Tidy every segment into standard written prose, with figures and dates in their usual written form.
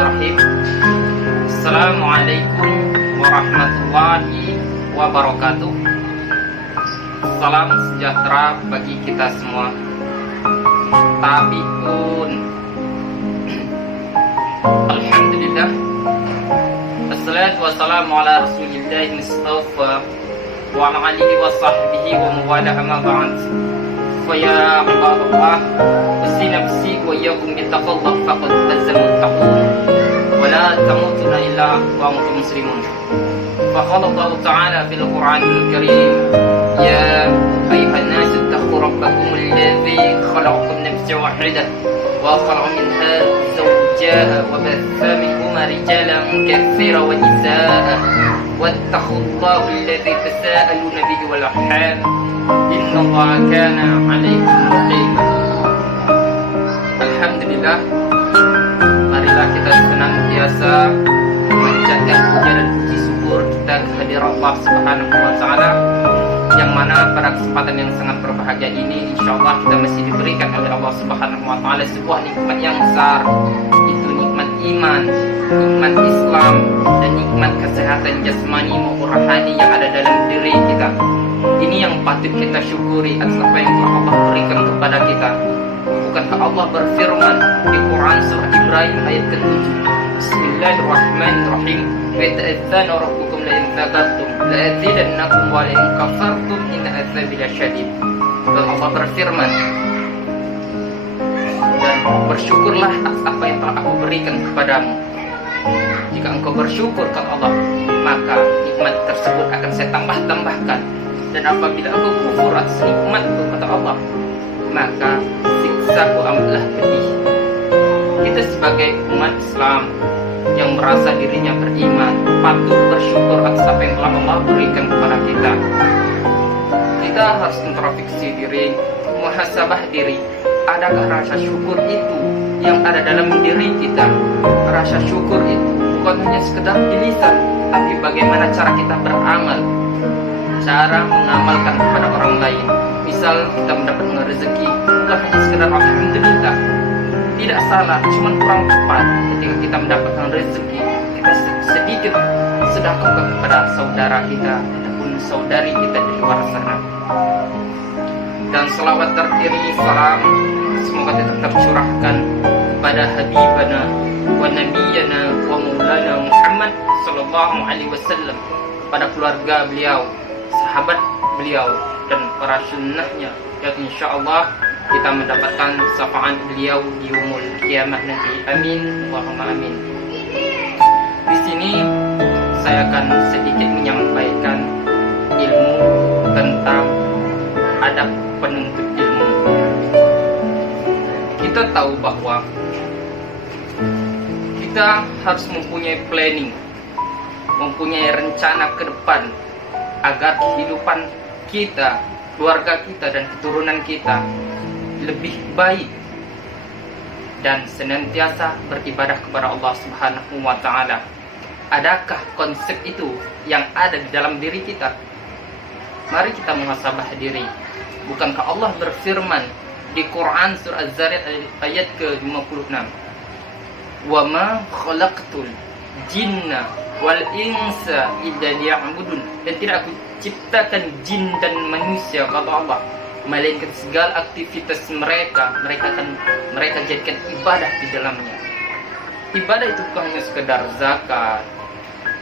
Bismillahirrahmanirrahim. Assalamualaikum warahmatullahi wabarakatuh. Salam sejahtera bagi kita semua. Tabi'un. Alhamdulillah. Assalatu wassalamu ala rasulillahi mustafa wa ala alihi wa sahbihi wa mawala amma ba'd. Faya ibadallah, usi nafsi wa iyyakum bittaqwallah faqad fazzal muttaqun wa la tamutunna illa wa antum muslimun. Fa qala Allah ta'ala fil Qur'anil Karim, ya ayyuhan nas ittaqu rabbakum alladzi khalaqakum min nafsin wahidah wa khalaqa minha zawjaha wa batha minhuma rijalan katsiran wa nisaa'a wattaqullaha alladzi tasaaluna bihi wal arham innallaha kana 'alaykum raqiba. Alhamdulillah, marilah kita senantiasa memanjatkan puja dan puji syukur kita kehadirat Allah Subhanahu wa taala, yang mana pada kesempatan yang sangat berbahagia ini insyaallah kita masih diberikan oleh Allah Subhanahu wa taala sebuah nikmat yang besar, itu nikmat iman, nikmat Islam, dan nikmat kesehatan jasmani maupun rohani yang ada dalam diri kita. Ini yang patut kita syukuri atas apa yang telah Allah berikan kepada kita. Bukankah Allah berfirman di Quran surah Ibrahim ayat ke-7, Bismillahirrahmanirrahim, wa ta'adzana rabbukum la in syakartum la azidannakum wa la in kafartum inna adzabi lasyadid. Dan Allah berfirman, dan bersyukurlah atas apa yang telah aku berikan kepadamu. Jika engkau bersyukur kepada Allah, maka nikmat tersebut akan saya tambah-tambahkan. Dan apabila engkau kufur atas nikmatku kata Allah, maka siksaku amatlah pedih. Kita sebagai umat Islam yang merasa dirinya beriman patut bersyukur atas apa yang telah Allah berikan kepada kita. Kita harus introspeksi diri, muhasabah diri. Adakah rasa syukur itu yang ada dalam diri kita? Rasa syukur itu bukan hanya sekedar di lisan, tapi bagaimana cara kita beramal, cara mengamalkan kepada orang lain. Misal kita mendapatkan rezeki, bukan hanya sekedar alhamdulillah, tidak salah, cuma kurang tepat ketika kita mendapatkan rezeki, kita sedikit sedekahkan kepada saudara kita ataupun saudari kita di luar sana. Dan selawat terkiri salam semoga tetap tercurahkan kepada habibana wa nabiyana wa maulana Muhammad sallallahu alaihi wasallam, pada keluarga beliau, sahabat beliau, dan para sunnahnya, yang insyaallah kita mendapatkan syafaat beliau di yaumul kiamah nanti. Amin, Allahumma amin. Di sini saya akan sedikit menyampaikan ilmu tentang adab penuntut ilmu. Kita tahu bahwa kita harus mempunyai planning, mempunyai rencana ke depan agar kehidupan kita, keluarga kita, dan keturunan kita lebih baik dan senantiasa beribadah kepada Allah Subhanahu wa taala. Adakah konsep itu yang ada di dalam diri kita? Mari kita muhasabah diri. Bukankah Allah berfirman di Quran surah Az-Zariyat ayat ke-56, "Wa ma khalaqtul jinna wal insa illa liya'budun." Dan tidak aku ciptakan jin dan manusia kata Allah, melainkan segala aktivitas mereka jadikan ibadah di dalamnya. Ibadah itu bukan hanya sekedar zakat,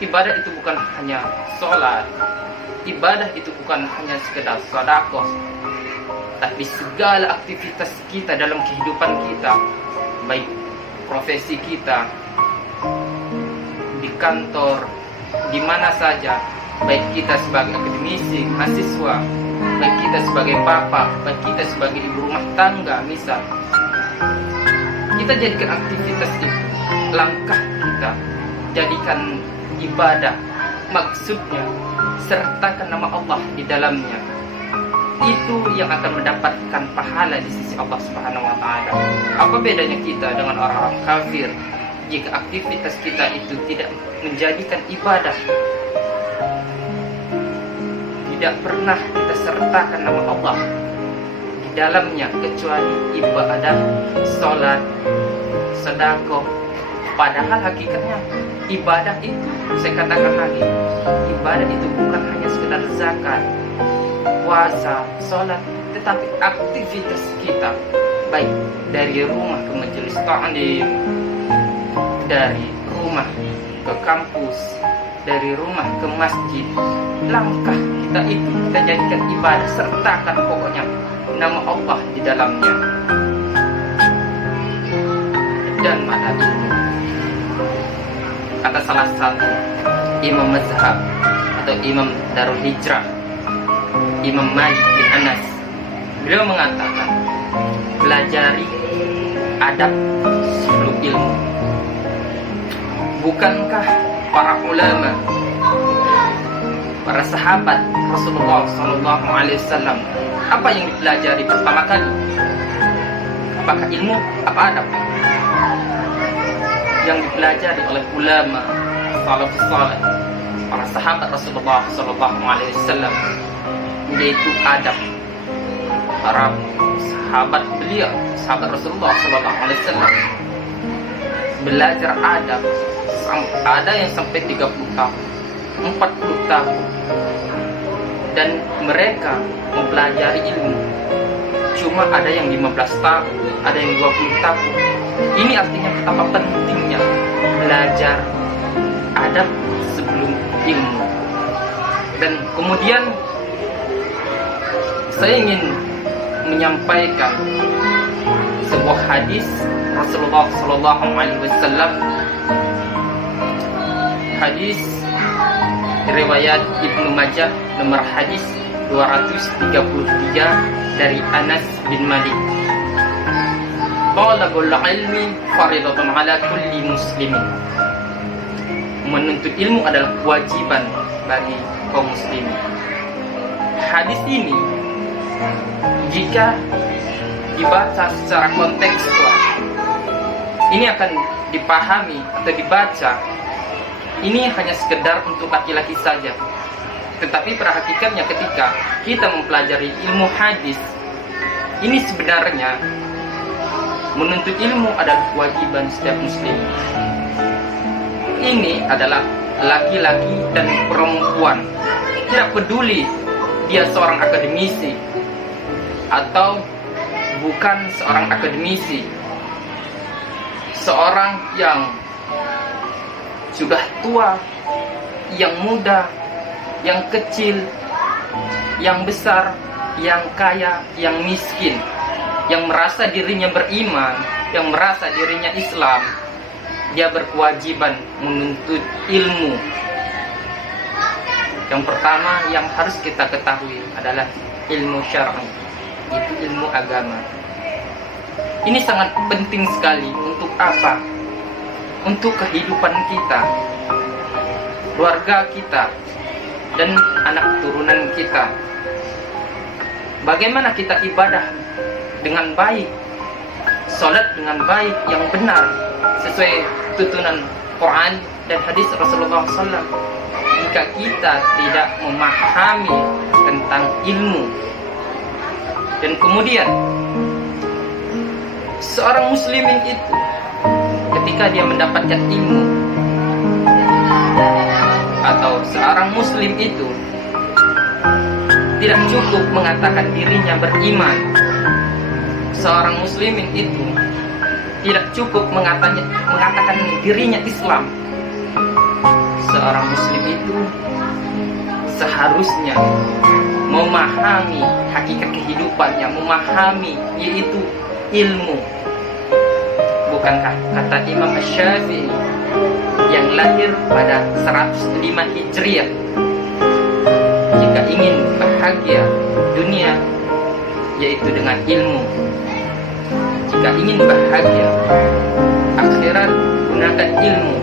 ibadah itu bukan hanya sholat, ibadah itu bukan hanya sekedar sedekah, tapi segala aktivitas kita dalam kehidupan kita, baik profesi kita, di kantor, di mana saja, baik kita sebagai akademisi, mahasiswa, baik kita sebagai bapak, baik kita sebagai ibu rumah tangga, misal, kita jadikan aktivitas itu, langkah kita, jadikan ibadah. Maksudnya, sertakan nama Allah di dalamnya. Itu yang akan mendapatkan pahala di sisi Allah Subhanahu wa taala. Apa bedanya kita dengan orang-orang kafir jika aktivitas kita itu tidak menjadikan ibadah? Tidak pernah kita sertakan nama Allah di dalamnya kecuali ibadah, sholat, sedekah, Padahal hakikatnya ibadah itu, saya katakan lagi, ibadah itu bukan hanya sekedar zakat, puasa, sholat, tetapi aktivitas kita, baik dari rumah ke majelis ta'lim, dari rumah ke kampus, dari rumah ke masjid, langkah kita itu kita jadikan ibadah, sertakan pokoknya nama Allah di dalamnya. Dan mata ilmu, kata salah satu imam mazhab atau imam Darul Hijrah, Imam Malik bin Anas, beliau mengatakan, pelajari adab sebelum ilmu. Bukankah para ulama, para sahabat Rasulullah SAW, apa yang dipelajari pertama kali? Apakah ilmu? Apa adab? Yang dipelajari oleh ulama salafus saleh, para sahabat Rasulullah SAW, yaitu adab. Para sahabat beliau, sahabat Rasulullah SAW, belajar adab. Ada yang sampai 30 tahun, 40 tahun, dan mereka mempelajari ilmu. Cuma ada yang 15 tahun, ada yang 20 tahun. Ini artinya betapa pentingnya belajar adab sebelum ilmu. Dan kemudian saya ingin menyampaikan sebuah hadis Rasulullah SAW, hadis riwayat Ibnu Majah nomor hadis 233 dari Anas bin Malik. Talabul ilmi faridatun ala kulli muslimin. Menuntut ilmu adalah kewajiban bagi kaum muslimin. Hadis ini jika dibaca secara kontekstual, ini akan dipahami atau dibaca ini hanya sekedar untuk laki-laki saja. Tetapi pada hakikatnya ketika kita mempelajari ilmu hadis, ini sebenarnya menuntut ilmu adalah kewajiban setiap muslim. Ini adalah laki-laki dan perempuan, tidak peduli dia seorang akademisi atau bukan seorang akademisi, seorang yang sudah tua, yang muda, yang kecil, yang besar, yang kaya, yang miskin, yang merasa dirinya beriman, yang merasa dirinya Islam, dia berkewajiban menuntut ilmu. Yang pertama yang harus kita ketahui adalah ilmu syar'i, itu ilmu agama. Ini sangat penting sekali. Untuk apa? Untuk kehidupan kita, keluarga kita, dan anak turunan kita. Bagaimana kita ibadah dengan baik, sholat dengan baik yang benar sesuai tuntunan Quran dan hadis Rasulullah SAW, jika kita tidak memahami tentang ilmu. Dan kemudian seorang muslimin itu ketika dia mendapatkan ilmu, atau seorang muslim itu tidak cukup mengatakan dirinya beriman, seorang muslimin itu tidak cukup mengatakan dirinya Islam. Seorang muslim itu seharusnya memahami hakikat kehidupannya, memahami yaitu ilmu. Bukankah kata Imam Syafi'i yang lahir pada 105 Hijriah, jika ingin bahagia dunia yaitu dengan ilmu, jika ingin bahagia akhirat gunakan ilmu,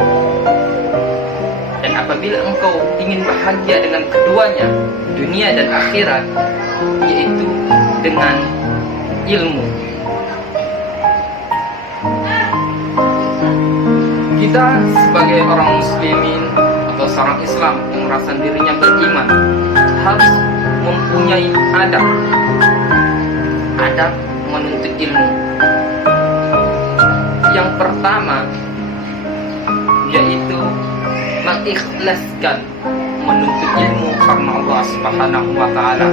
dan apabila engkau ingin bahagia dengan keduanya, dunia dan akhirat, yaitu dengan ilmu. Kita sebagai orang muslimin atau seorang Islam yang merasa dirinya beriman harus mempunyai adab menuntut ilmu. Yang pertama, yaitu mengikhlaskan menuntut ilmu karena Allah Subhanahu wa Ta'ala.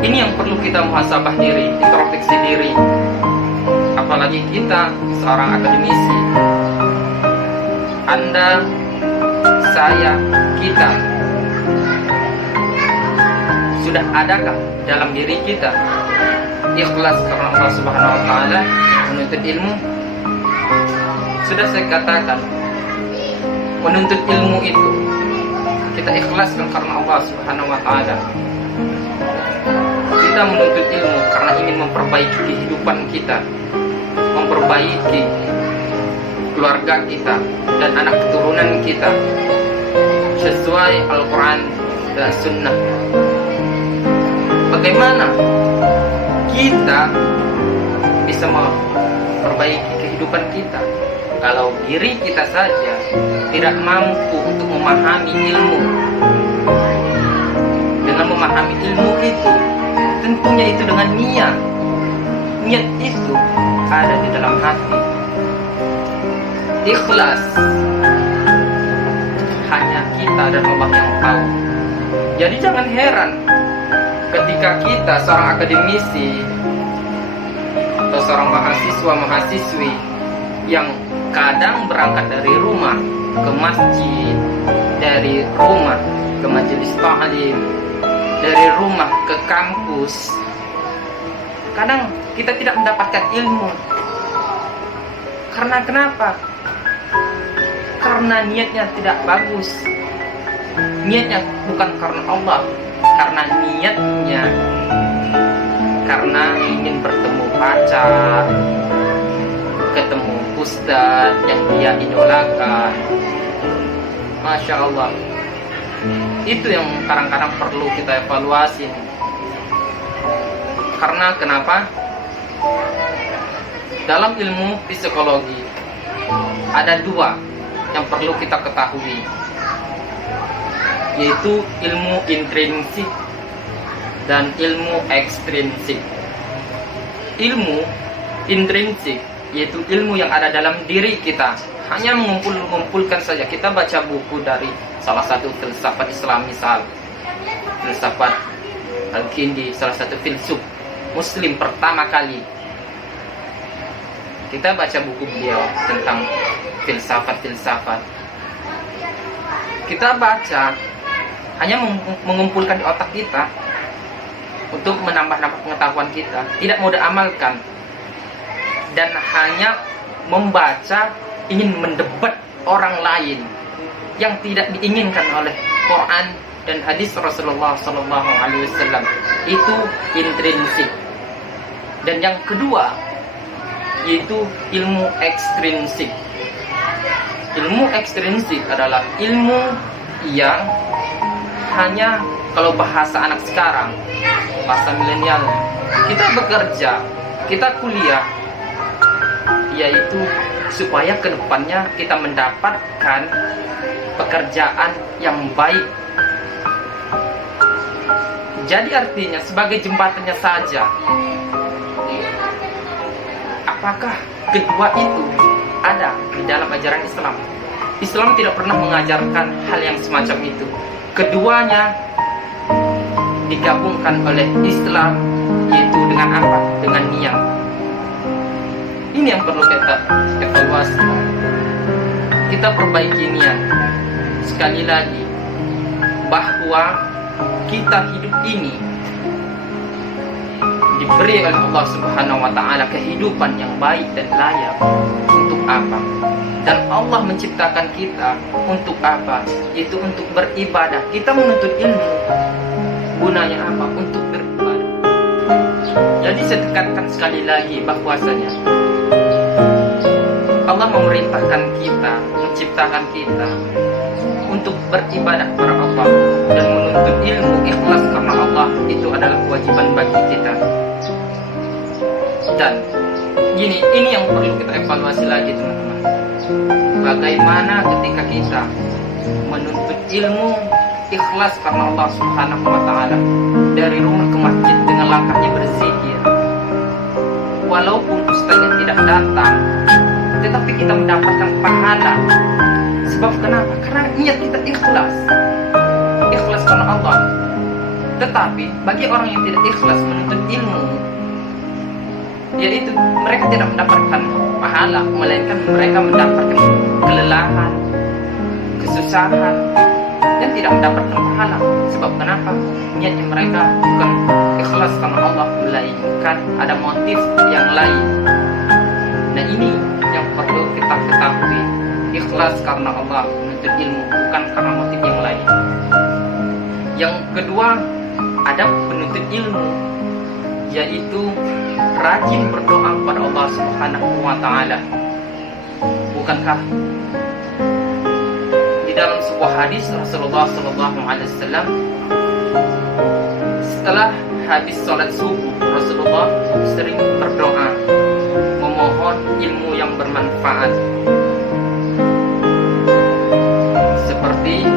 Ini yang perlu kita muhasabah diri, introspeksi diri. Apalagi kita seorang akademisi. Anda, saya, kita, sudah adakah dalam diri kita ikhlas karena Allah Subhanahu wa Ta'ala menuntut ilmu? Sudah saya katakan, menuntut ilmu itu kita ikhlaskan karena Allah Subhanahu wa Ta'ala. Kita menuntut ilmu karena ingin memperbaiki kehidupan kita, memperbaiki keluarga kita dan anak keturunan kita sesuai Al-Quran dan Sunnah. Bagaimana kita bisa memperbaiki kehidupan kita kalau diri kita saja tidak mampu untuk memahami ilmu? Dengan memahami ilmu itu, tentunya itu dengan niat. Niat itu ada di dalam hati. Ikhlas hanya kita dan Allah yang tahu. Jadi jangan heran ketika kita seorang akademisi atau seorang mahasiswa-mahasiswi yang kadang berangkat dari rumah ke masjid, dari rumah ke majelis ta'lim, dari rumah ke kampus, kadang kita tidak mendapatkan ilmu. Karena kenapa? Karena niatnya tidak bagus. Niatnya bukan karena Allah, karena niatnya karena ingin bertemu pacar, ketemu ustaz yang dia idolakan. Masya Allah. Itu yang kadang-kadang perlu kita evaluasi. Karena kenapa? Dalam ilmu psikologi ada dua yang perlu kita ketahui, yaitu ilmu intrinsik dan ilmu ekstrinsik. Ilmu intrinsik yaitu ilmu yang ada dalam diri kita, hanya mengumpulkan saja. Kita baca buku dari salah satu filsafat Islam, misal filsafat Al-Kindi, salah satu filsuf Muslim pertama kali. Kita baca buku beliau tentang filsafat. Kita baca hanya mengumpulkan di otak kita untuk menambah-nambah pengetahuan kita, tidak mau diamalkan, dan hanya membaca ingin mendebat orang lain yang tidak diinginkan oleh Quran dan hadis Rasulullah SAW. Itu intrinsik. Dan yang kedua yaitu ilmu ekstrinsik. Ilmu ekstrinsik adalah ilmu yang hanya, kalau bahasa anak sekarang, bahasa milenial, kita bekerja, kita kuliah, yaitu supaya kedepannya kita mendapatkan pekerjaan yang baik. Jadi artinya sebagai jembatannya saja. Apakah kedua itu ada di dalam ajaran Islam? Islam tidak pernah mengajarkan hal yang semacam itu. Keduanya digabungkan oleh Islam, yaitu dengan apa? Dengan niat. Ini yang perlu kita evaluasi. Kita perbaiki niat. Sekali lagi, bahwa kita hidup ini diberi oleh Allah Subhanahu wa Ta'ala kehidupan yang baik dan layak. Untuk apa? Dan Allah menciptakan kita untuk apa? Itu untuk beribadah. Kita menuntut ilmu, gunanya apa? Untuk beribadah. Jadi saya tekankan sekali lagi bahwasanya Allah memerintahkan kita, menciptakan kita untuk beribadah kepada Allah dan menuntut ilmu ikhlas karena Allah. Itu adalah kewajiban bagi kita. Dan ini yang perlu kita evaluasi lagi, teman-teman. Bagaimana ketika kita menuntut ilmu ikhlas karena Allah Subhanahu wa Ta'ala, dari rumah ke masjid dengan langkahnya berzikir, walaupun ustaznya tidak datang, tetapi kita mendapatkan pahala. Sebab kenapa? Karena niat kita ikhlas karena Allah. Tetapi bagi orang yang tidak ikhlas menuntut ilmu, yaitu mereka tidak mendapatkan pahala, melainkan mereka mendapatkan kelelahan, kesusahan, dan tidak mendapatkan pahala. Sebab kenapa? Niatnya mereka bukan ikhlas karena Allah, melainkan ada motif yang lain. Nah, ini yang perlu kita ketahui. Ikhlas karena Allah, menuntut ilmu, bukan karena motif yang lain. Yang kedua, ada penuntut ilmu, yaitu rajin berdoa kepada Allah Subhanahu wa Ta'ala. Bukankah di dalam sebuah hadis Rasulullah SAW, setelah habis sholat subuh, Rasulullah sering berdoa memohon ilmu yang bermanfaat, seperti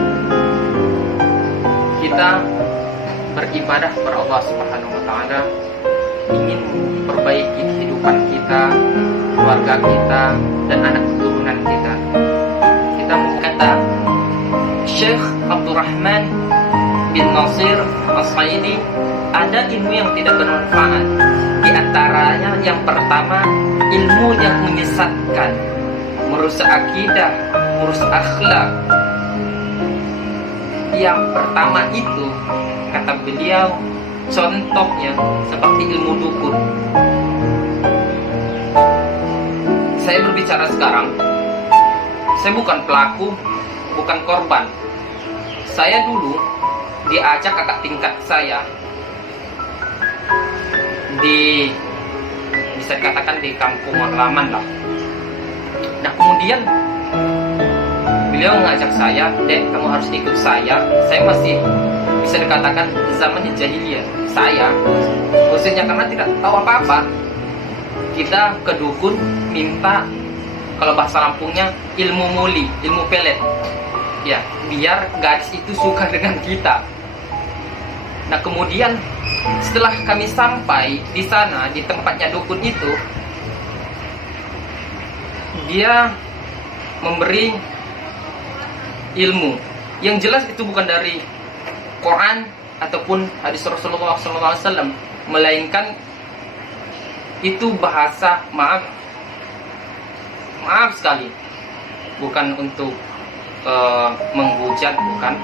kita beribadah kepada Allah Subhanahu wa Ta'ala, ingin memperbaiki kehidupan kita, keluarga kita, dan anak keturunan kita. Kita berkata, Syekh Abdurrahman bin Nasir As-Saidi, ada ilmu yang tidak bermanfaat. Di antaranya yang pertama, ilmu yang menyesatkan, merusak akidah, merusak akhlak. Yang pertama itu, kata beliau, contohnya seperti ilmu dukun. Saya berbicara sekarang, saya bukan pelaku, bukan korban. Saya dulu diajak kakak tingkat saya bisa dikatakan di kampung halaman lah. Nah, kemudian beliau mengajak saya, "Dek, kamu harus ikut saya." Saya masih bisa dikatakan zaman jahiliyah. Saya khususnya karena tidak tahu apa-apa, kita ke dukun minta, kalau bahasa Lampungnya, ilmu muli, ilmu pelet, ya, biar gadis itu suka dengan kita. Nah, kemudian setelah kami sampai di sana, di tempatnya dukun itu, dia memberi ilmu yang jelas itu bukan dari Quran ataupun hadis Rasulullah SAW, melainkan itu bahasa, maaf sekali, bukan untuk menghujat, bukan.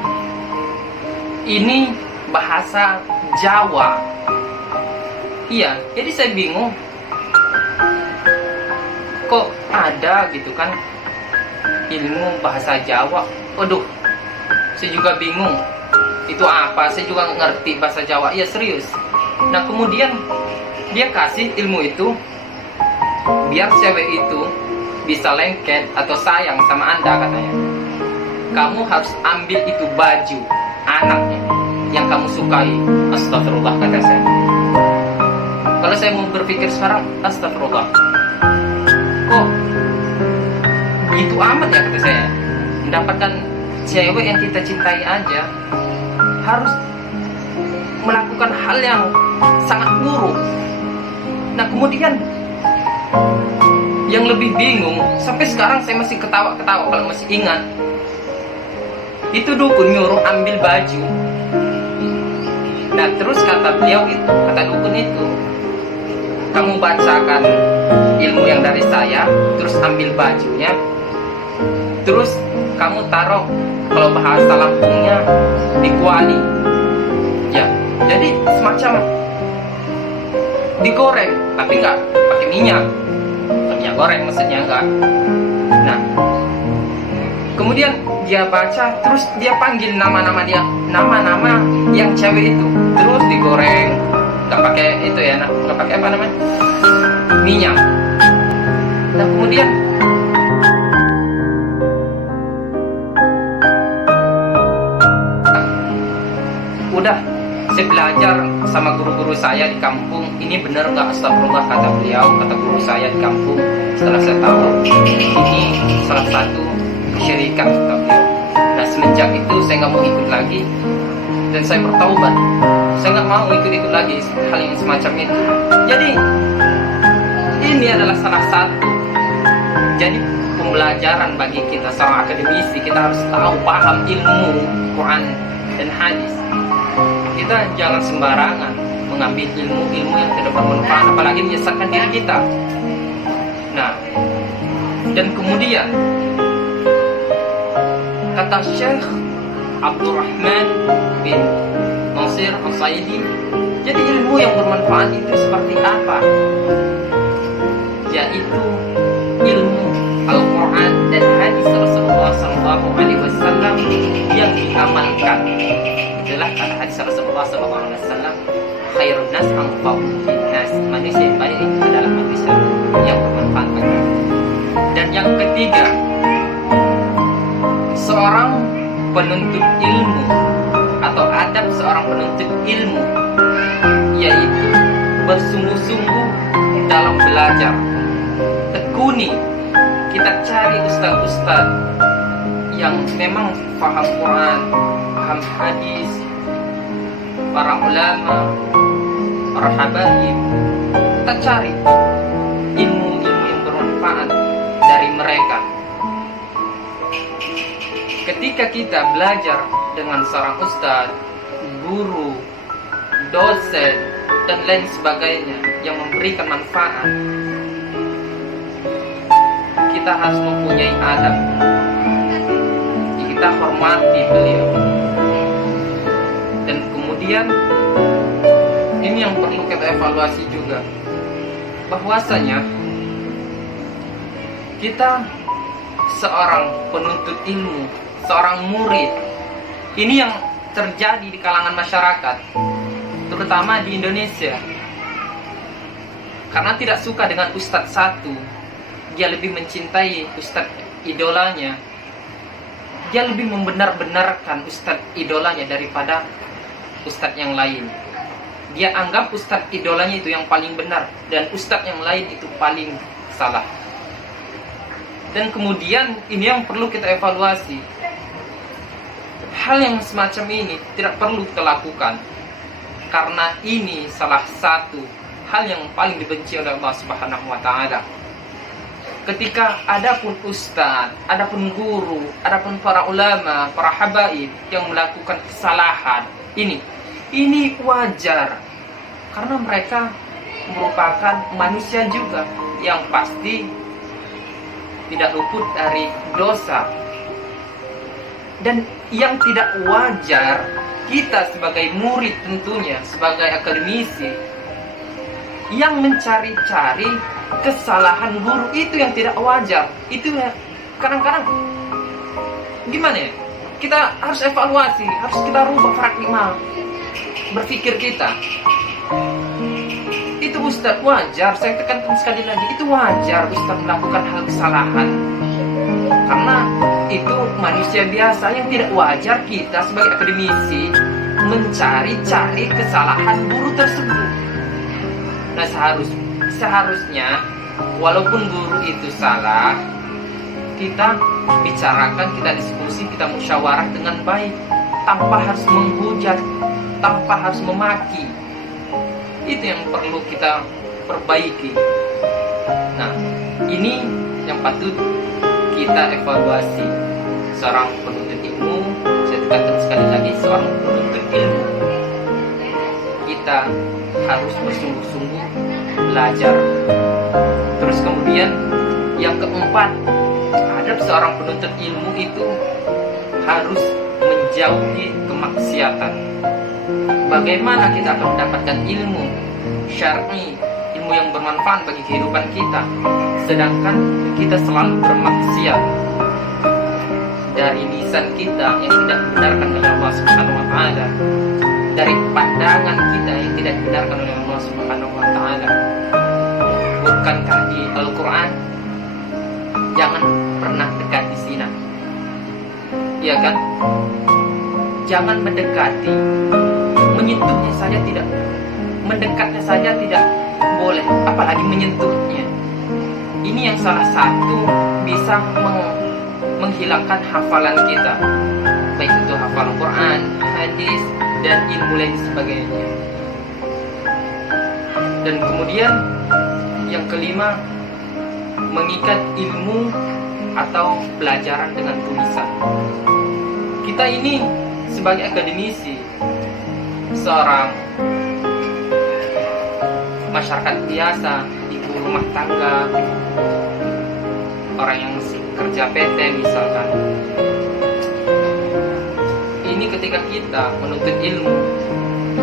Ini bahasa Jawa. Iya, jadi saya bingung, kok ada gitu kan ilmu bahasa Jawa. Waduh, saya juga bingung itu apa, saya juga ngerti bahasa Jawa. Iya, serius. Nah, kemudian dia kasih ilmu itu biar cewek itu bisa lengket atau sayang sama Anda, katanya. Kamu harus ambil itu baju anaknya yang kamu sukai. Astagfirullah, kata saya. Kalau saya mau berpikir sekarang, astagfirullah, kok gitu amat ya, kata saya. Mendapatkan cewek yang kita cintai aja harus melakukan hal yang sangat buruk. Nah, kemudian yang lebih bingung, sampai sekarang saya masih ketawa-ketawa kalau masih ingat, itu dukun nyuruh ambil baju. Nah, terus kata beliau itu, kata dukun itu, kamu bacakan ilmu yang dari saya, terus ambil bajunya, terus kamu taruh, kalau bahasa Lampungnya, di kuali. Ya, jadi semacam digoreng, tapi nggak pakai minyak goreng, maksudnya enggak. Nah, kemudian dia baca, terus dia panggil nama-nama yang cewek itu, terus digoreng, nggak pakai itu ya, nggak pakai apa namanya, minyak. Nah, kemudian udah, saya belajar sama guru-guru saya di kampung, ini benar nggak astagfirullah, kata beliau, kata guru saya di kampung. Setelah saya tahu ini salah satu kesyirikan, kata beliau. Nah, semenjak itu saya nggak mau ikut lagi dan saya bertaubat. Saya nggak mau ikut lagi hal yang semacam itu. Jadi ini adalah salah satu menjadi pembelajaran bagi kita seorang akademisi. Kita harus tahu, paham ilmu Quran dan hadis. Kita jangan sembarangan mengambil ilmu-ilmu yang tidak bermanfaat, apalagi menyesatkan diri kita. Nah, dan kemudian kata Syekh Abdurrahman bin Nasir Al-Saidi, jadi ilmu yang bermanfaat itu seperti apa? Yaitu ilmu Al-Quran dan hadis Rasulullah SAW yang diamalkan. Itulah kata hadis Rasulullah SAW, khairun nas anfa'uhum linnas, manusia yang baik adalah manusia yang bermanfaat bagi. Dan yang ketiga, seorang penuntut ilmu atau adab seorang penuntut ilmu yaitu bersungguh-sungguh dalam belajar. Tekuni, kita cari ustaz-ustaz yang memang paham Quran, paham hadis, para ulama, para habaib. Kita cari ilmu-ilmu yang bermanfaat dari mereka. Ketika kita belajar dengan seorang ustaz, guru, dosen, dan lain sebagainya yang memberikan manfaat, kita harus mempunyai adab. Kita hormati beliau. Dan kemudian ini yang perlu kita evaluasi juga, bahwasanya kita seorang penuntut ilmu, seorang murid, ini yang terjadi di kalangan masyarakat, terutama di Indonesia. Karena tidak suka dengan ustadz satu, dia lebih mencintai ustadz idolanya. Dia lebih membenar-benarkan ustadz idolanya daripada ustadz yang lain. Dia anggap ustadz idolanya itu yang paling benar dan ustadz yang lain itu paling salah. Dan kemudian ini yang perlu kita evaluasi. Hal yang semacam ini tidak perlu kita lakukan, karena ini salah satu hal yang paling dibenci oleh Allah Subhanahu wa Ta'ala. Ketika adapun ustaz, adapun guru, adapun para ulama, para habaib yang melakukan kesalahan, ini wajar, karena mereka merupakan manusia juga yang pasti tidak luput dari dosa. Dan yang tidak wajar, kita sebagai murid tentunya, sebagai akademisi yang mencari-cari kesalahan guru, itu yang tidak wajar. Itu ya, kadang-kadang gimana ya, kita harus evaluasi, harus kita rubah paradigma berpikir kita. Itu ustadz wajar, saya tekankan sekali lagi, itu wajar ustadz melakukan hal kesalahan, karena itu manusia biasa. Yang tidak wajar kita sebagai akademisi mencari-cari kesalahan guru tersebut. Nah, seharusnya walaupun guru itu salah, kita bicarakan, kita diskusi, kita musyawarah dengan baik, tanpa harus menghujat, tanpa harus memaki. Itu yang perlu kita perbaiki. Nah, ini yang patut kita evaluasi. Seorang penuntut ilmu, saya tekankan sekali lagi, seorang penuntut ilmu, kita harus bersungguh-sungguh belajar. Terus kemudian yang keempat, adab seorang penuntut ilmu itu harus menjauhi kemaksiatan. Bagaimana kita akan mendapatkan ilmu syar'i, ilmu yang bermanfaat bagi kehidupan kita, sedangkan kita selalu bermaksiat? Dari lisan kita yang tidak dibenarkan oleh Allah Subhanahu wa Ta'ala, dari pandangan kita yang tidak dibenarkan oleh Allah Subhanahu wa Ta'ala. Bukankah di Al-Quran, jangan pernah dekati zina, iya kan? Jangan mendekati, menyentuhnya saja tidak, mendekatnya saja tidak boleh, apalagi menyentuhnya. Ini yang salah satu bisa menghilangkan hafalan kita, baik itu hafalan Quran, hadis, dan ilmu lain sebagainya. Dan kemudian yang kelima, mengikat ilmu atau pelajaran dengan tulisan. Kita ini sebagai akademisi, seorang masyarakat biasa, ibu rumah tangga, orang yang kerja PT misalkan, ini ketika kita menuntut ilmu,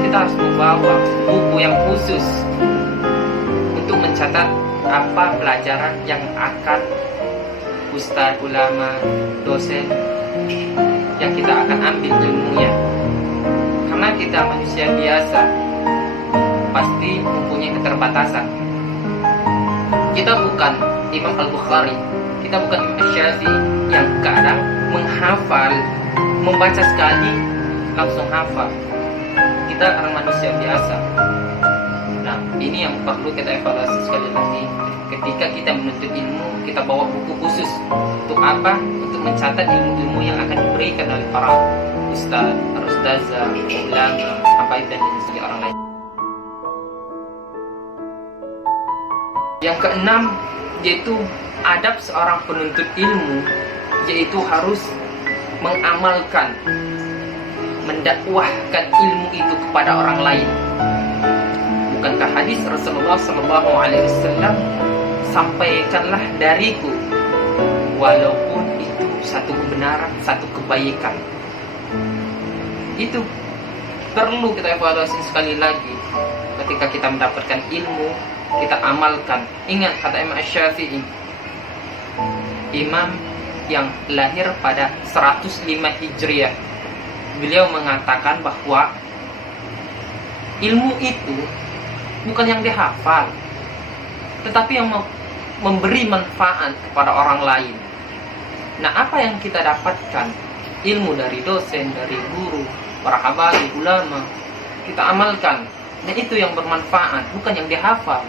kita harus membawa buku yang khusus untuk mencatat apa pelajaran yang akan ustadz, ulama, dosen yang kita akan ambil ilmunya. Karena kita manusia biasa, pasti mempunyai keterbatasan. Kita bukan Imam Al-Bukhari, kita bukan Imam Syafi'i yang kadang menghafal, membaca sekali langsung hafal. Kita orang manusia biasa. Nah, ini yang perlu kita evaluasi sekali lagi. Ketika kita menuntut ilmu, kita bawa buku khusus. Untuk apa? Untuk mencatat ilmu-ilmu yang akan diberikan oleh para ustadz, ustazah, ulama, habaib dan orang lain. Yang keenam, yaitu adab seorang penuntut ilmu, yaitu harus mengamalkan, mendakwahkan ilmu itu kepada orang lain. Bukankah hadis Rasulullah SAW, sampaikanlah dariku walaupun itu satu kebenaran, satu kebaikan. Itu perlu kita evaluasi sekali lagi. Ketika kita mendapatkan ilmu, kita amalkan. Ingat kata Imam Syafi'i, imam yang lahir pada 105 Hijriah, beliau mengatakan bahwa ilmu itu bukan yang dihafal, tetapi yang memberi manfaat kepada orang lain. Nah, apa yang kita dapatkan? Ilmu dari dosen, dari guru, para habaib, ulama, kita amalkan. Dan itu yang bermanfaat, bukan yang dihafal.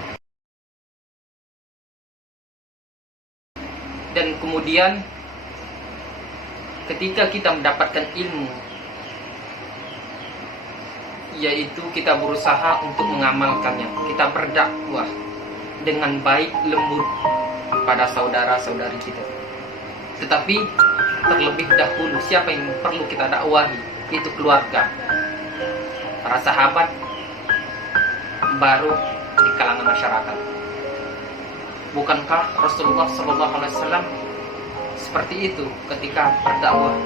Dan kemudian ketika kita mendapatkan ilmu, yaitu kita berusaha untuk mengamalkannya. Kita berdakwah dengan baik lembut pada saudara-saudari kita. Tetapi terlebih dahulu, siapa yang perlu kita dakwahi? Itu keluarga, para sahabat, baru di kalangan masyarakat. Bukankah Rasulullah SAW seperti itu ketika berdakwah?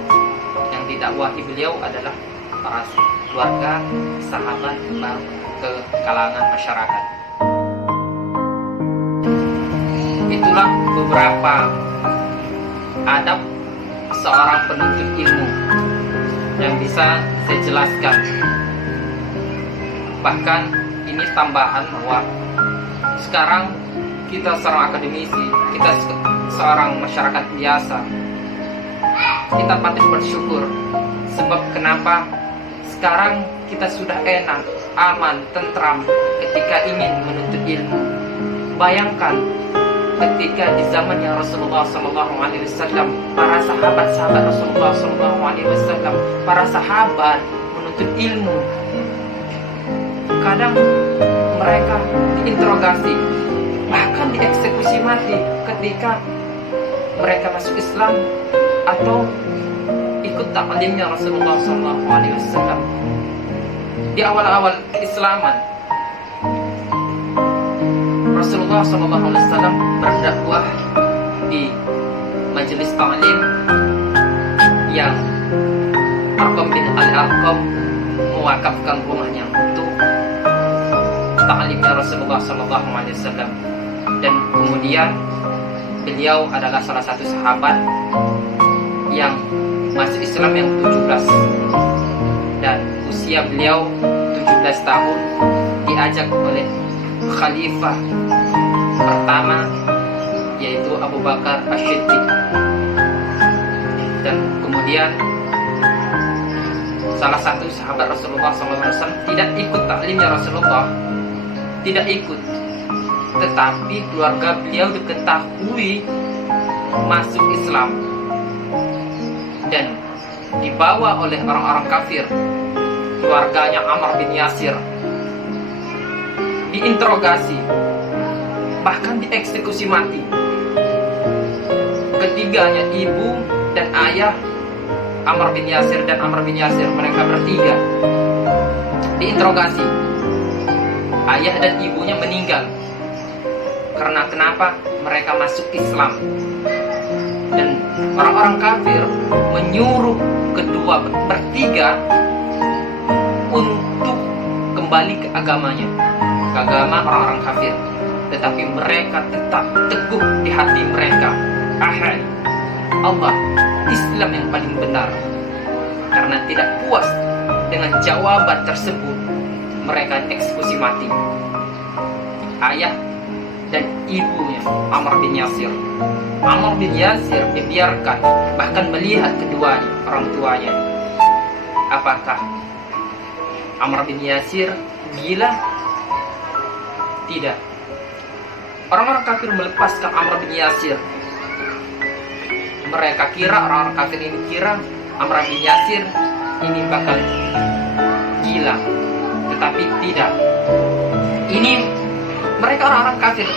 Yang didakwahi beliau adalah para keluarga, sahabat, baru ke kalangan masyarakat. Itulah beberapa adab seorang penuntut ilmu yang bisa saya jelaskan. Bahkan ini tambahan bahwa sekarang kita seorang akademisi, kita seorang masyarakat biasa, kita patut bersyukur. Sebab kenapa? Sekarang kita sudah enak, aman, tentram ketika ingin menuntut ilmu. Bayangkan ketika di zamannya Rasulullah SAW, para sahabat-sahabat Rasulullah SAW, para sahabat menuntut ilmu, kadang mereka diinterogasi, bahkan dieksekusi mati ketika mereka masuk Islam atau ikut taklimnya Rasulullah SAW. Di awal-awal keislaman, Rasulullah SAW berdakwah di majelis taklim yang Arqam bin Al-Arqam mewakafkan rumahnya untuk taklimnya Rasulullah SAW. Dan kemudian beliau adalah salah satu sahabat yang masuk Islam yang 17, dan usia beliau 17 tahun diajak oleh khalifah pertama, yaitu Abu Bakar Ash-Shiddiq. Dan kemudian salah satu sahabat Rasulullah SAW tidak ikut taklimnya Rasulullah, tidak ikut, tetapi keluarga beliau diketahui masuk Islam dan dibawa oleh orang-orang kafir, keluarganya Ammar bin Yasir, diinterogasi, bahkan dieksekusi mati. ketiganya ibu dan ayah Ammar bin Yasir dan Ammar bin Yasir, mereka bertiga diinterogasi. Ayah dan ibunya meninggal. Karena kenapa? Mereka masuk Islam. Dan orang-orang kafir menyuruh kedua bertiga untuk kembali ke agamanya, ke agama orang-orang kafir. Tetapi mereka tetap teguh di hati mereka, ahad Allah, Islam yang paling benar. Karena tidak puas dengan jawaban tersebut, mereka eksekusi mati ayah dan ibunya Ammar bin Yasir. Ammar bin Yasir dibiarkan, bahkan melihat keduanya, orang tuanya. Apakah Ammar bin Yasir gila? Tidak. Orang-orang kafir melepaskan Ammar bin Yasir. Mereka kira, orang-orang kafir ini kira Ammar bin Yasir ini bakal gila. Tetapi tidak. Ini mereka orang-orang kafir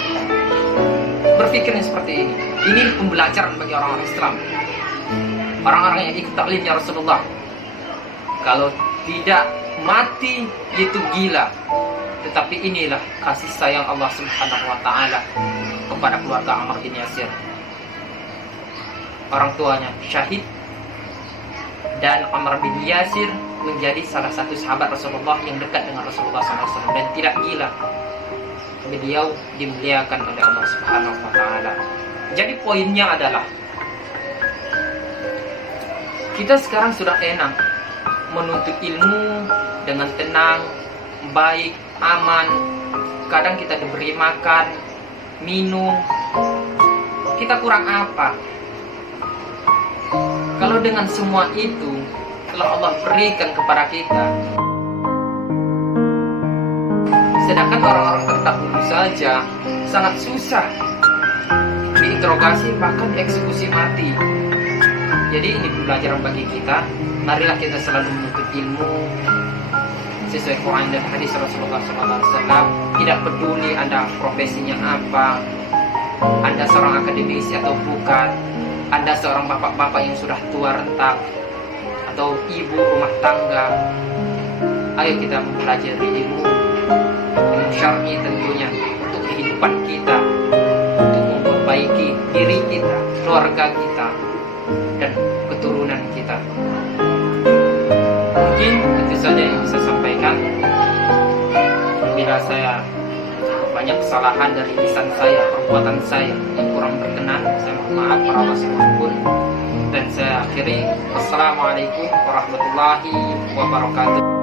berpikirnya seperti ini. Ini pembelajaran bagi orang-orang Islam, orang-orang yang ikut taklimnya Rasulullah. Kalau tidak mati itu gila. Tetapi inilah kasih sayang Allah Subhanahu wa Ta'ala kepada keluarga Ammar bin Yasir. Orang tuanya syahid, dan Ammar bin Yasir menjadi salah satu sahabat Rasulullah yang dekat dengan Rasulullah SAW dan tidak gila. Beliau dimuliakan oleh Allah Subhanahu wa Ta'ala. Jadi poinnya adalah kita sekarang sudah enak menuntut ilmu dengan tenang, baik, aman. Kadang kita diberi makan, minum. Kita kurang apa? Kalau dengan semua itu telah Allah berikan kepada kita, sedangkan orang-orang terdahulu saja sangat susah, diinterogasi bahkan dieksekusi mati. Jadi ini pelajaran bagi kita. Marilah kita selalu menuntut ilmu sesuai Quran dan hadis Rasulullah SAW. Tidak peduli Anda profesinya apa, Anda seorang akademisi atau bukan, Anda seorang bapak-bapak yang sudah tua renta, atau ibu rumah tangga. Ayo kita mempelajari ilmu syar'i tentunya untuk kehidupan kita, untuk memperbaiki diri kita, keluarga kita, dan keturunan kita. Mungkin itu saja yang bisa sampaikan. Bila saya banyak kesalahan dari lisan saya, perbuatan saya yang kurang berkenan, saya mohon maaf para Allah sekalian. Dan saya akhiri, wassalamualaikum warahmatullahi wabarakatuh.